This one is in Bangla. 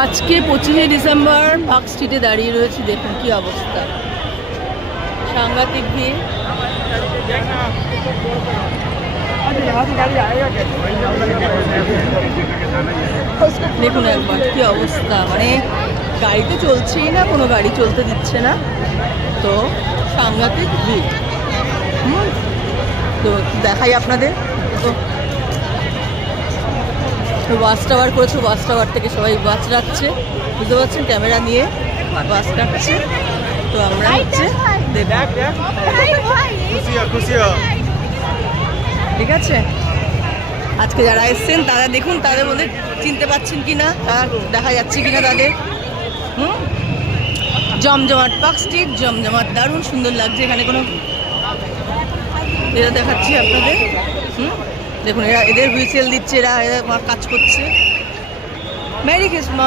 আজকে 25শে ডিসেম্বর পার্ক স্ট্রিটে দাঁড়িয়ে রয়েছি, দেখুন কি অবস্থা, সাংঘাতিক ভিড়। দেখুন একবার কি অবস্থা, মানে গাড়ি তো চলছেই না, কোনো গাড়ি চলতে দিচ্ছে না, তো সাংঘাতিক ভিড়। তো দেখাই আপনাদের, তো বাস টাওয়ার করেছে, বাস টাওয়ার থেকে সবাই বাস রাখছে, বুঝতে পারছেন, ক্যামেরা নিয়ে বাস রাখছে। তো আমরা হচ্ছে ঠিক আছে। আজকে যারা এসছেন তারা দেখুন, তাদের মধ্যে চিনতে পাচ্ছেন কিনা, তার দেখা যাচ্ছে কিনা তাদের। জমজমাট পার্ক স্ট্রিট, জমজমাট, দারুণ সুন্দর লাগছে এখানে। কোনো এরা দেখাচ্ছি আপনাদের, দেখুন এরা, এদের হুইসেল দিচ্ছে, এরা কাজ করছে। Merry Christmas.